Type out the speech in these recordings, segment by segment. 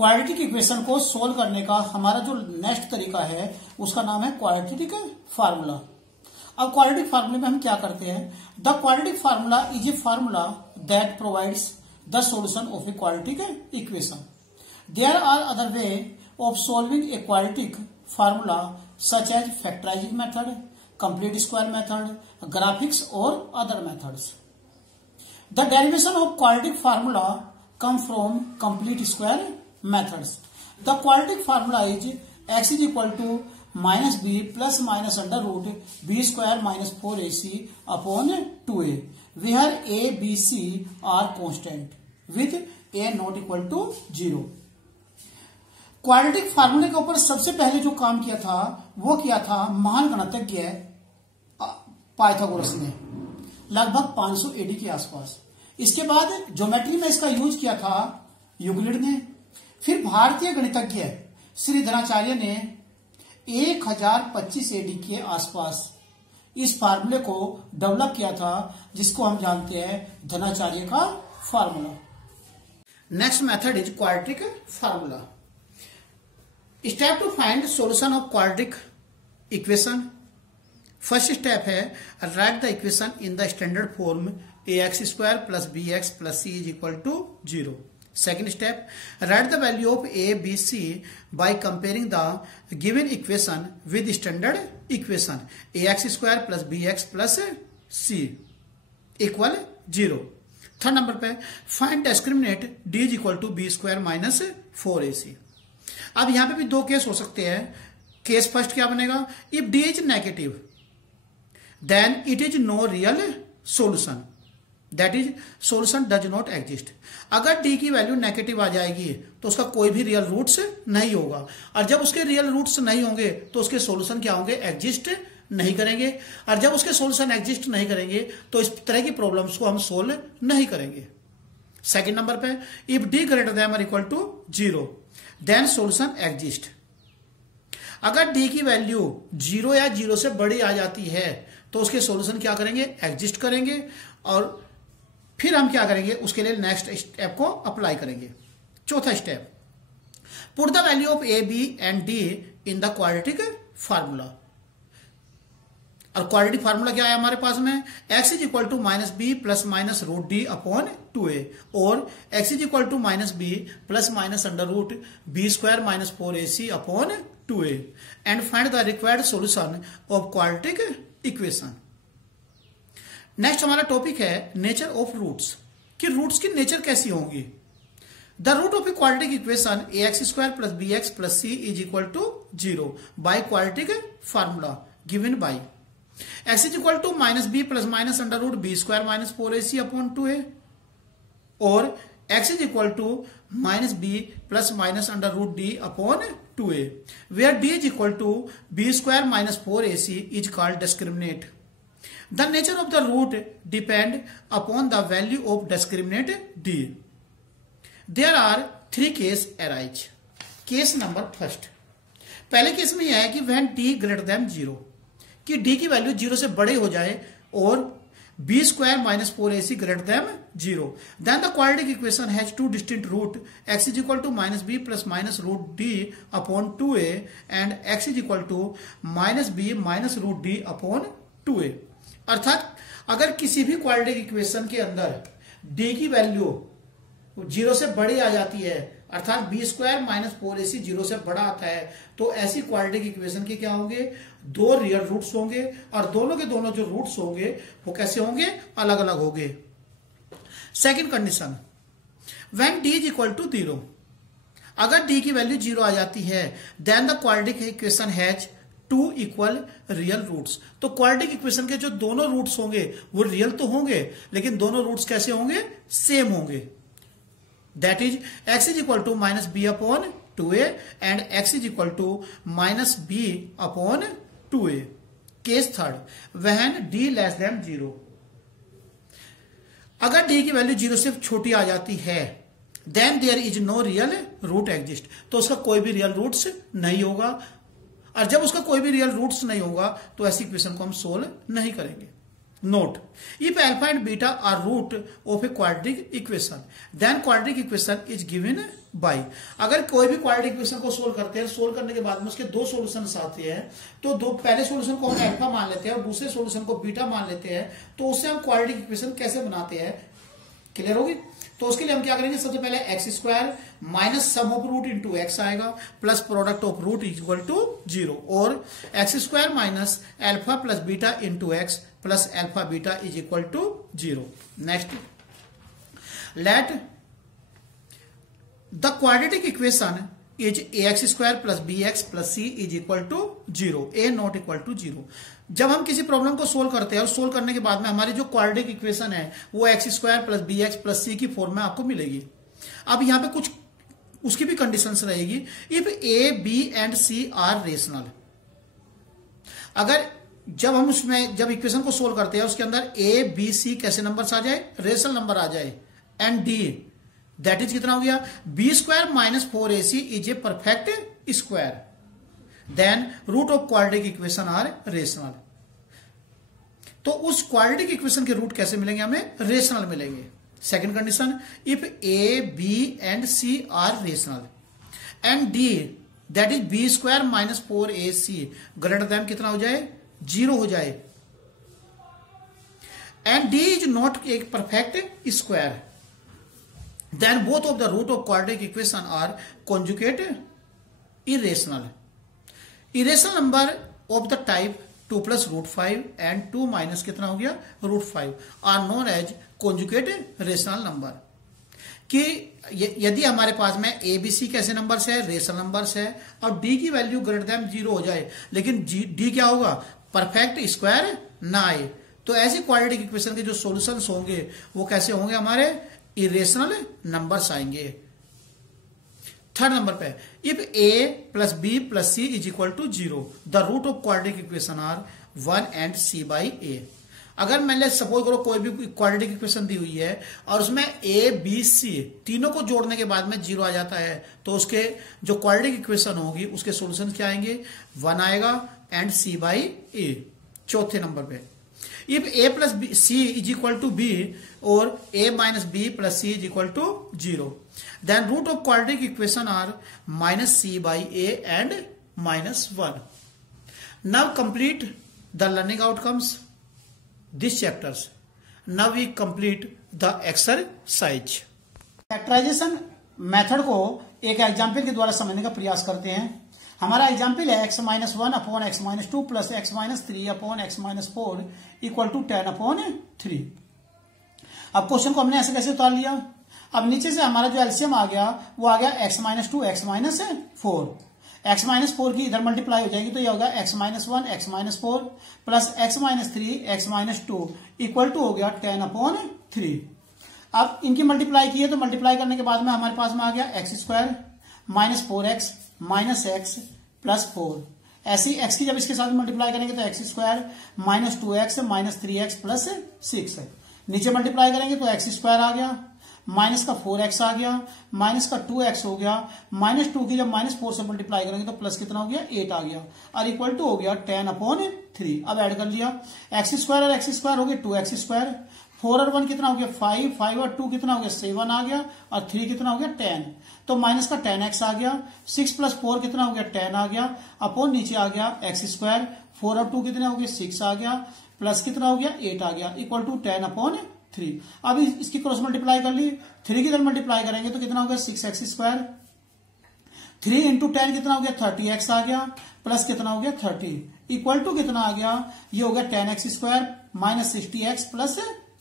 Quadratic equation को solve करने का हमारा जो नेक्स्ट तरीका है उसका नाम है क्वाड्रेटिक फार्मूला। अब क्वाड्रेटिक फार्मूले में हम क्या करते हैं, the quadratic formula is a formula that provides the solution of a quadratic equation. There are other way of solving a quadratic formula such as factorising method, complete square method, graphics और other methods. The derivation of quadratic formula come from complete square methods. The quadratic formula is x is equal to minus b plus minus under root b square minus 4ac upon 2a, where a, b, c are constant with a not equal to 0. Quadratic फार्मूले के ऊपर सबसे पहले जो काम किया था वो किया था महान गणितज्ञ पाइथागोरस ने लगभग 500 एडी के आसपास। इसके बाद ज्योमेट्री में इसका यूज किया था यूक्लिड ने। फिर भारतीय गणितज्ञ श्री धनाचार्य ने 1025 एडी के आसपास इस फार्मूले को डेवलप किया था, जिसको हम जानते हैं धनाचार्य का formula. Next method is quadratic formula. Step to find solution of quadratic equation. First step है right the equation in the standard form ax square plus bx plus c is equal to 0. Second step, write the value of a, b, c by comparing the given equation with standard equation ax square plus bx plus c equal 0. Third number पे find discriminant d is equal to b square minus 4ac. अब यहां पे भी दो case हो सकते हैं। Case first क्या बनेगा, if d is negative then it is no real solution, that is solution does not exist. अगर डी की वैल्यू नेगेटिव आ जाएगी तो उसका कोई भी रियल रूट्स नहीं होगा, और जब उसके रियल रूट्स नहीं होंगे तो उसके सोल्यूशन क्या होंगे, एग्जिस्ट नहीं करेंगे। और जब उसके सोल्यूशन एग्जिस्ट नहीं करेंगे तो इस तरह की प्रॉब्लम्स को हम सोल्व नहीं करेंगे। सेकेंड नंबर पे इफ डी ग्रेटर देन और equal to 0 then solution exist. अगर डी की वैल्यू 0 या 0 से बड़ी आ जाती है तो उसके सोल्यूशन क्या करेंगे, एग्जिस्ट करेंगे। और फिर हम क्या करेंगे, उसके लिए नेक्स्ट स्टेप को अप्लाई करेंगे। चौथा step, put the value of a, b and d in the quadratic formula. और क्वाड्रेटिक फार्मूला क्या है हमारे पास में, x is equal to minus b plus minus root d upon 2a और x is equal to minus b plus minus under root b square minus 4ac upon 2a and find the required solution of quadratic equation. Next हमारा topic है nature of roots, कि roots की nature कैसी होंगी। The root of a quadratic equation ax square plus b x plus c is equal to 0 by quadratic formula given by x is equal to minus b plus minus under root b square minus 4ac upon 2a और x is equal to minus b plus minus under root d upon 2a where d is equal to b square minus 4ac is called discriminant. The nature of the root depend upon the value of discriminant d. There are 3 cases arise. Case number first. पहले case में यह है कि when d greater than 0, कि d की value 0 से बड़े हो जाए और b square minus 4ac greater than 0. Then the quadratic equation has two distinct root, x is equal to minus b plus minus root d upon 2a and x is equal to minus b minus root d upon 2a. अर्थात अगर किसी भी quadratic equation के अंदर d की value 0 से बड़ी आ जाती है, अर्थात बी स्क्वायर माइनस 4ac 0 से बड़ा आता है, तो ऐसी क्वाड्रेटिक इक्वेशन के क्या होंगे, दो रियल रूट्स होंगे और दोनों के दोनों जो रूट्स होंगे वो कैसे होंगे, अलग अलग होंगे। Second condition, when d is equal to 0, अगर d की वैल्यू 0 आ जाती है then the quadratic equation has 2 equal real roots. तो क्वाड्रेटिक इक्वेशन के जो दोनों रूट्स होंगे वो रियल तो होंगे, लेकिन दोनों रूट्स कैसे होंगे, सेम होंगे। That is x is equal to minus b upon 2a and x is equal to minus b upon 2a। Case third, when d less than 0, अगर d की वैल्यू 0 से छोटी आ जाती है then there is no real root exist, तो उसका कोई भी रियल रूट्स नहीं होगा। और जब उसका कोई भी रियल रूट्स नहीं होगा तो ऐसी इक्वेशन को हम सोल्व नहीं करेंगे। Note, if alpha and beta are root of a quadratic equation, then quadratic equation is given by. अगर कोई भी quadratic equation को सोल्व करते हैं, सोल्व करने के बाद में उसके दो सॉल्यूशंस आते हैं, तो दो पहले सॉल्यूशन को हम अल्फा मान लेते हैं और दूसरे सॉल्यूशन को बीटा मान लेते हैं, तो उससे हम quadratic equation कैसे बनाते हैं, क्लियर होगी। तो उसके लिए हम क्या करेंगे, सबसे पहले x square minus sum of root into x आएगा plus product of root equal to 0, और x square minus alpha plus beta into x plus alpha beta is equal to 0। Next, let the quadratic equation is a x square plus b x plus c is equal to 0, A not equal to 0। जब हम किसी problem को solve करते हैं और solve करने के बाद में हमारी जो क्वाड्रेटिक इक्वेशन है वो x square plus b x plus सी की फॉर्म में आपको मिलेगी। अब यहां पे कुछ उसकी भी कंडीशंस रहेगी। If a b and c are rational, अगर जब हम उसमें जब इक्वेशन को सोल्व करते हैं उसके अंदर ए बी सी कैसे नंबर्स आ जाए, रेशनल नंबर आ जाए, एंड डी दैट इज कितना हो गया, b square minus 4ac is a perfect square, then root of quadratic equation are rational. तो उस क्वाड्रेटिक इक्वेशन के रूट कैसे मिलेंगे, हमें रेशनल मिलेंगे। Second condition, if a b and c are rational and d that is b square minus 4ac greater than कितना हो जाए, 0 हो जाए, and d is not a perfect square, then both of the root of quadratic equation are conjugate irrational. Irrational number of the type 2 plus root 5 and 2 minus कितना हो गया, root 5 are known as conjugate rational number. कि यदि हमारे पास में A B C कैसे numbers है, रेशनल नंबर्स है, और डी की वैल्यू ग्रेटर देन 0 हो जाए, लेकिन डी क्या होगा, परफेक्ट स्क्वायर ना आए, तो ऐसे क्वाड्रेटिक इक्वेशन के जो सॉल्यूशंस होंगे वो कैसे होंगे, हमारे इरेशनल नंबर्स आएंगे। थर्ड नंबर पे, if A plus B plus c is equal to 0 the root of quadratic equation are 1 and C by ए। अगर मैंने सपोज करो कोई भी क्वाड्रेटिक इक्वेशन दी हुई है और उसमें ए बी सी तीनों को जोड़ने के बाद में 0 आ जाता है, तो उसके जो क्वाड्रेटिक इक्वेशन होगी उसके सॉल्यूशन क्या आएंगे, 1 आएगा एंड सी बाई ए। चौथे नंबर पे, if a plus b c is equal to b or a minus b plus c is equal to 0, then root of quadratic equation are minus c by a and minus 1. Now complete the learning outcomes these chapters. Now we complete the exercise. Factorization method को एक example के द्वारा समझने का प्रयास करते हैं। हमारा एग्जाम्पल है x minus 1 upon x minus 2 plus x minus 3 upon x minus 4 equal to 10 upon 3। अब क्वेश्चन को हमने ऐसे कैसे उतार लिया, अब नीचे से हमारा जो एलसीएम आ गया वो आ गया x minus 2 x minus 4, x minus 4 की इधर मल्टीप्लाई हो जाएगी तो ये होगा x minus 1 x minus 4 plus x minus 3 x minus 2 equal to हो गया 10 अपॉन 3। अब इनकी मल्टीप्लाई की है तो मल्टीप्लाई करने के बाद में हमारे पास में आ गया x square minus 4x minus x plus 4। ऐसी x की जब इसके साथ मल्टीप्लाई करेंगे तो x square minus 2x minus 3x plus 6 है। नीचे मल्टीप्लाई करेंगे तो एक्स स्क्वायर आ गया, माइनस का 4x आ गया, माइनस का 2x हो गया, माइनस 2 की जब माइनस 4 से मल्टीप्लाई करेंगे तो प्लस कितना हो गया 8 आ गया, और इक्वल टू हो गया 10 अपॉन 3। अब ऐड कर लिया, एक्स स्क्वायर और एक्स स्क्वायर हो गया 2x स्क्वायर, 4 और 1 कितना हो गया 5, 5 और 2 कितना हो गया 7 आ गया, और 3 कितना हो गया 10, तो माइनस का 10x आ गया, 6 प्लस 4 कितना हो गया 10 आ गया, अपॉन नीचे आ गया एक्स स्क्वायर, 4 और 2 कितना हो गया 6 आ गया, प्लस कितना हो गया 8 आ गया, इक्वल टू 10 अपॉन 3। अब इसकी क्रॉस मल्टीप्लाई कर ली, 3 की इधर मल्टीप्लाई करेंगे तो कितना हो गया 6x स्क्वायर, 3 इंटू 10 कितना हो गया 30x आ गया, प्लस कितना हो गया 30 इक्वल टू कितना आ गया, ये हो गया 10x square minus 60x plus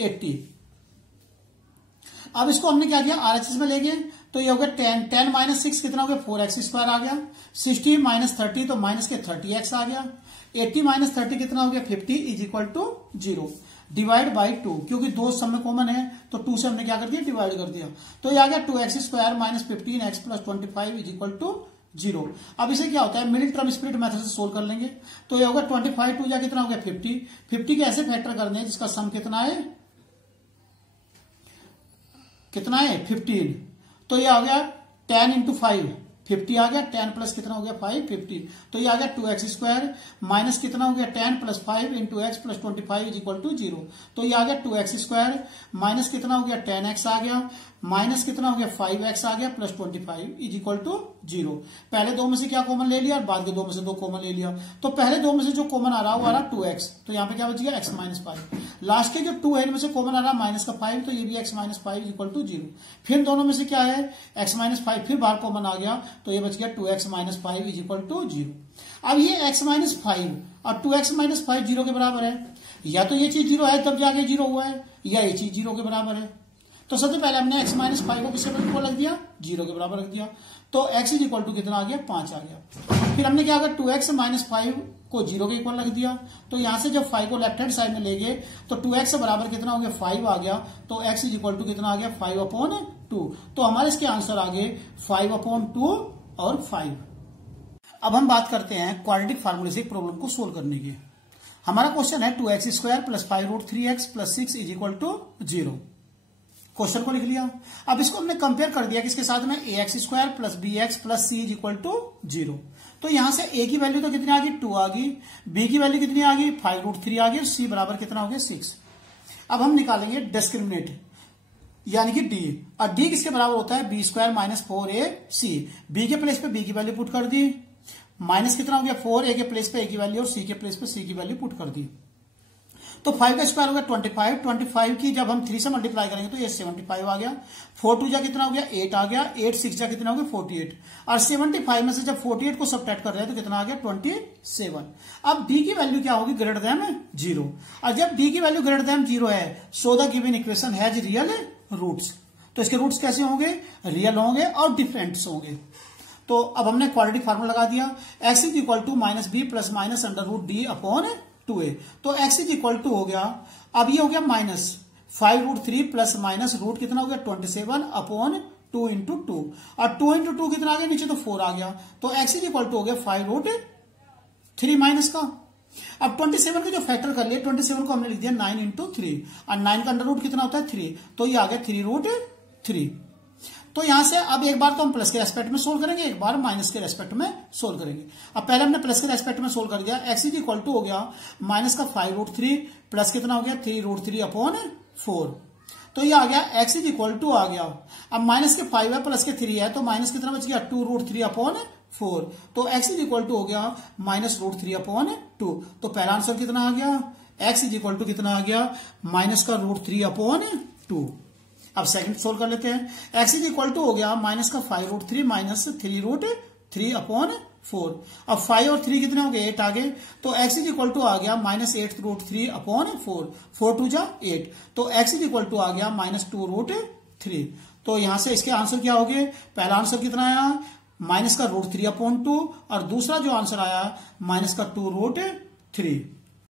80। अब इसको हमने क्या किया आरएचएस में ले गए तो ये हो गया 10 माइनस 6 कितना हो गया 4x स्क्वायर आ गया, 60 माइनस 30 तो माइनस के 30x आ गया, 80 माइनस 30 कितना हो गया 50 is equal to 0 divide by 2, क्योंकि दो सब में कॉमन है तो 2 से हमने क्या कर दिया डिवाइड कर दिया, तो ये आ गया 2x square minus 15x plus 25 is equal to 0। अब इसे क्या होता है मिडिल टर्म स्प्लिट मेथड से सोल्व कर लेंगे, तो ये होगा 25 टू जा कितना हो गया 50, 50 के ऐसे फैक्टर करने हैं जिसका सम कितना है 15, तो ये आ गया 10 इंटू 5 50 आ गया, 10 प्लस कितना हो गया 5, 50। तो ये आ गया 2x² माइनस कितना हो गया 10 plus 5 into x plus 25 is equal to 0। तो ये आ गया 2x² माइनस कितना हो गया 10x आ गया, माइनस कितना हो गया 5x आ गया, प्लस 25 इज इक्वल टू 0। पहले दो में से क्या कॉमन ले लिया और बाद के दो में से दो कॉमन ले लिया। तो पहले दो में से जो कॉमन आ रहा वो आ रहा 2x, तो यहाँ पे क्या बच गया x माइनस 5। लास्ट के जो 2 है इनमें से कॉमन आ रहा माइनस का 5, तो ये भी x minus 5 is equal to 0। फिर दोनों में से क्या है x माइनस 5, फिर बाहर कॉमन आ गया, तो ये बच गया 2x minus 5 is equal to 0। अब ये x माइनस 5 और 2x माइनस 5 0 के बराबर है, या तो ये चीज 0 है तब जाके 0 हुआ है, या ये चीज 0 के बराबर है। तो सबसे पहले हमने x माइनस 5 को किसके बराबर रख दिया, 0 के बराबर रख दिया। तो x इज इक्वल टू कितना आ गया 5 आ गया। फिर हमने क्या किया 2x माइनस 5 को 0 के इक्वल रख दिया। तो यहां से जब 5 को लेफ्ट हैंड साइड में ले गए तो 2x बराबर कितना हो गया 5 आ गया। तो x इज इक्वल टू कितना आ गया 5/2। तो हमारे इसके आंसर आ गए 5/2 और 5। अब हम बात करते हैं क्वाड्रेटिक फार्मूले से प्रॉब्लम को सोल्व करने की। हमारा क्वेश्चन है 2x² plus 5√3x plus 6 is equal to 0। Question को लिख लिया। अब इसको हमने कंपेयर कर दिया किसके साथ में ax² plus bx plus c is equal to 0। तो यहां से a की वैल्यू तो कितनी आ गई 2 आ गई, b की वैल्यू कितनी आ गई 5√3 आ गई और c बराबर कितना हो गया 6। अब हम निकालेंगे डिस्क्रिमिनेट यानी कि d, और d किसके बराबर होता है b² माइनस 4ac। b के प्लेस पे b की वैल्यू पुट कर दी, माइनस कितना हो गया 4, a के प्लेस पे a की वैल्यू और c के प्लेस पे c की वैल्यू पुट कर दी। तो 5 का स्क्वायर हो गया 25, 25 की जब हम 3 से मल्टीप्लाई करेंगे तो ये 75 आ गया। 4 2 जा कितना हो गया 8 आ गया, 8 6 जा कितना हो गया 48, और 75 में से जब 48 को सबट्रैक्ट कर रहे हैं तो कितना आ गया 27। अब d की वैल्यू क्या होगी ग्रेटर देन 0, और जब d की वैल्यू ग्रेटर देन 0 है so the given equation has real roots. तो इसके रूट्स कैसे होंगे, रियल होंगे और डिफरेंट होंगे। तो अब हमने क्वाड्रेटिक फार्मूला लगा दिया, x is equal to minus b plus minus √d upon 2a। तो x इज इक्वल टू हो गया, अब ये हो गया माइनस 5√3 प्लस माइनस रूट कितना हो गया 27 अपॉन 2 इंटू 2, और 2 इंटू 2 कितना आ गया नीचे तो 4 आ गया। तो x इज इक्वल टू हो गया 5√3 माइनस का। अब 27 के जो फैक्टर कर लिए 27 को हमने लिख दिया 9 इंटू 3, और 9 का अंडर रूट कितना होता है 3, तो ये आ गया 3√3। तो यहां से अब एक बार तो हम प्लस के रेस्पेक्ट में सोल्व करेंगे, एक बार माइनस के रेस्पेक्ट में सोल्व करेंगे। अब पहले हमने प्लस के रेस्पेक्ट में सोल्व कर दिया, x इज इक्वल टू हो गया माइनस का 5√3 प्लस कितना हो गया 3√3 अपॉन 4। तो ये आ गया x इज इक्वल टू आ गया, अब माइनस के 5 है प्लस के 3 है तो माइनस कितना बच गया 2√3 अपॉन 4। तो x इज इक्वल टू हो गया -√3 अपॉन 2। तो पहला आंसर कितना आ गया, x इज इक्वल टू कितना आ गया माइनस का √3 अपॉन 2। अब सेकंड सोल्व कर लेते हैं, x इज इक्वल टू हो गया माइनस का 5√3 माइनस 3√3 अपॉन 4। अब 5 और 3 कितने हो गए 8 आ गए, तो x इज इक्वल टू आ गया -8√3 अपॉन 4, 4 2 जा 8। तो x इज इक्वल टू आ गया -2√3। तो यहां से इसके आंसर क्या हो गए, पहला आंसर कितना आया माइनस का √3 अपॉन 2, और दूसरा जो आंसर आया माइनस का 2√3।